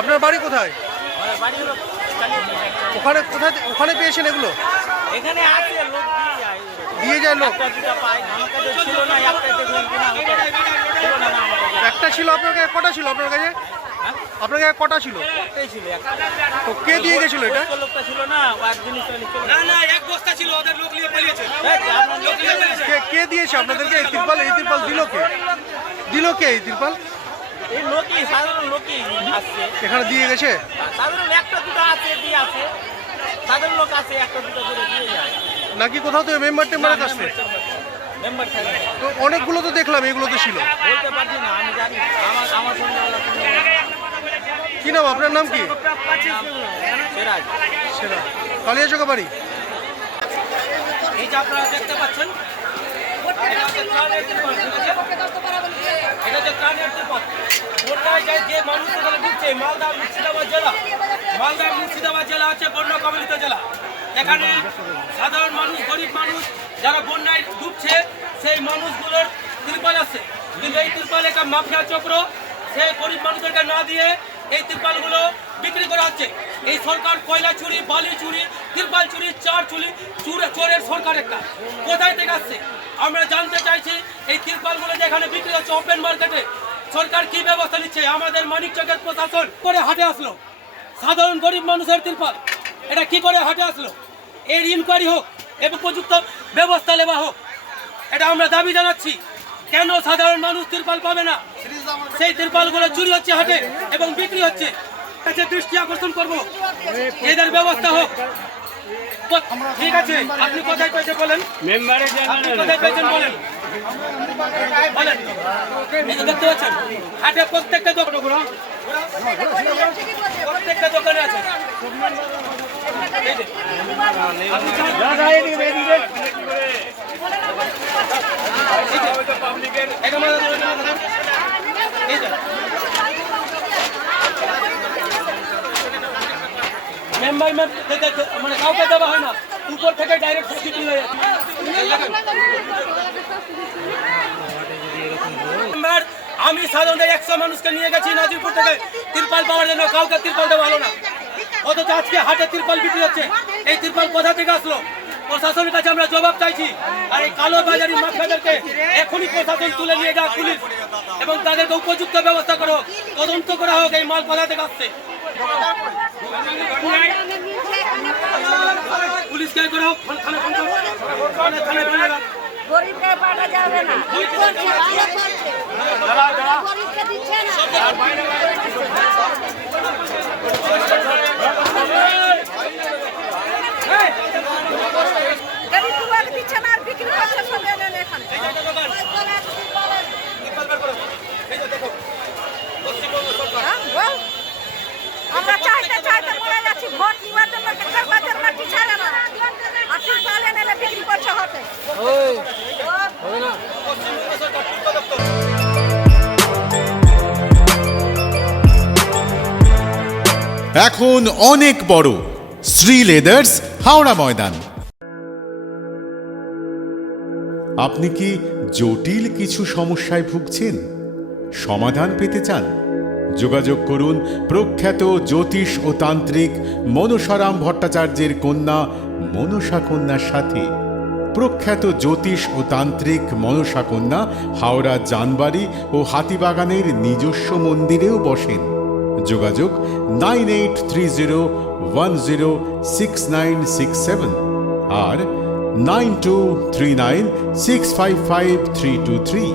আপনার বাড়ি কোথায়? আমার বাড়ি হলো ওখানে পেয়েছেন এগুলো? এখানে আছে লোক দিয়ে যায় লোক? একটা দুটা পায়, আমার কাছে ছিল না, একটা দেখলাম কিনা হতো ছিল না আমার কাছে। একটা ছিল আপনার কাছে? কটা ছিল আপনার কাছে? হ্যাঁ? আপনার কাছে কটা ছিল? একটাই ছিল একটা। তো কে দিয়ে গেছিল এটা? ওই লোকটা ছিল না, ও এক জিনিস না এক বস্তা ছিল, ওদের লোক নিয়ে পালিয়েছে। লোক নিয়ে পালিয়েছে। কে দিয়েছে আপনাদেরকে এই তিরপাল? এই তিরপাল দিল কে? এই তিরপাল এই লোকই, সাধারণ লোকই আসছে। এখানে দিয়ে গেছে? সাধারণ একটা দুটো আছে, দিয়ে আছে, সাধারণ লোক আছে, একটা দুটো করে দিয়ে যায়। নাকি কোথাও তো মেম্বার টেম্বারের কাছ থেকে? মেম্বার থাকে না। তো অনেকগুলো তো দেখলাম, এগুলো তো ছিল। বলতে পারছি না, আমি জানি না। আমার সঙ্গে ওরা কোনো কি নাম আপনার? নাম কি? সিরাজ। সেরা কালিয়াচক বাড়ি। এই যে আপনারা দেখতে পাচ্ছেন, এটা হচ্ছে ত্রাণের ত্রিপল, ঠিক আছে? এটা হচ্ছে ত্রাণের ত্রিপল। বন্যায় যে মানুষ এখানে ঢুকছে, মালদা মুর্শিদাবাদ জেলা হচ্ছে বন্যা কবলিত জেলা। এখানে সাধারণ মানুষ, গরিব মানুষ যারা বন্যায় ডুবছে, সেই মানুষগুলোর ত্রিপল আছে। কিন্তু এই ত্রিপল একটা মাফিয়া চক্র, সেই গরিব মানুষদেরকে না দিয়ে এই ত্রিপলগুলো বিক্রি করা হচ্ছে। এই সরকার কয়লা চুরি, বালি চুরি, ত্রিপল চুরি, চার চুরি, চোরের সরকার একটা। কোথায় থেকে আসছে আমরা জানতে চাইছি। এই ত্রিপলগুলো যেখানে বিক্রি হচ্ছে ওপেন মার্কেটে, সরকার কি ব্যবস্থা নিচ্ছে? আমাদের মানিকচকের প্রশাসন করে হাটে আসলো সাধারণ গরিব মানুষের ত্রিপল, এটা কি করে হাটে আসলো? এর ইনকোয়ারি হোক এবং উপযুক্ত ব্যবস্থা নেওয়া হোক, এটা আমরা দাবি জানাচ্ছি। কেন সাধারণ মানুষ ত্রিপল পাবে না? সেই ত্রিপলগুলো চুরি হচ্ছে হাটে এবং বিক্রি হচ্ছে। কাছে দৃষ্টি আকর্ষণ করবো, এদের ব্যবস্থা হোক। ঠিক আছে, আপনি কোথায় পেয়েছেন বলেন? আপনি কোথায় পেয়েছেন বলেন? বলেন। এই যে দেখতে পাচ্ছেন হাটে প্রত্যেকটা দোকানে আছে। এই যে মানে কাউকে দেওয়া হয় না, উপর থেকে ডাইরেক্ট বিক্রি হয়ে যাচ্ছে। আমি সাধারণত 100 মানুষকে নিয়ে গেছি নাজিরপুর থেকে ত্রিপল পাওয়ার জন্য, কাউকে ত্রিপল দেওয়া হলো না। অথচ আজকে হাটে ত্রিপল বিক্রি হচ্ছে। এই ত্রিপল কোথা থেকে আসলো? প্রশাসনের কাছে আমরা জবাব চাইছি। আর এই কালো বাজারি মাফিয়াদেরকে এখনই প্রশাসন তুলে নিয়ে যাওয়া পুলিশ, এবং তাদেরকে উপযুক্ত ব্যবস্থা করা হোক, তদন্ত করা হোক এই মাল কোথা থেকে আসছে। পুলিশকে করা হোক, গরিবকে পাঠা যাবে না, গরিবকে দিচ্ছে না। গরিবকে দিচ্ছে না আর বিক্রি করছে সব এখানে। আমরা চাইতে মরে যাচ্ছি, ভোট নেওয়ার জন্য বাজার মাটি ছাড়ে না, আর ত্রিপল এনে বিক্রি করছে হতে। এখন অনেক বড় শ্রী লেদার্স হাওড়া ময়দান। আপনি কি জটিল কিছু সমস্যায় ভুগছেন? সমাধান পেতে চান? যোগাযোগ করুন প্রখ্যাত জ্যোতিষ ও তান্ত্রিক মনসারাম ভট্টাচার্যের কন্যা মনসা কন্যার সাথে। প্রখ্যাত জ্যোতিষ ও তান্ত্রিক মনসা কন্যা হাওড়া জানবাড়ি ও হাতিবাগানের নিজস্ব মন্দিরেও বসেন। যোগাযোগ 9830106967 আর 9239655323।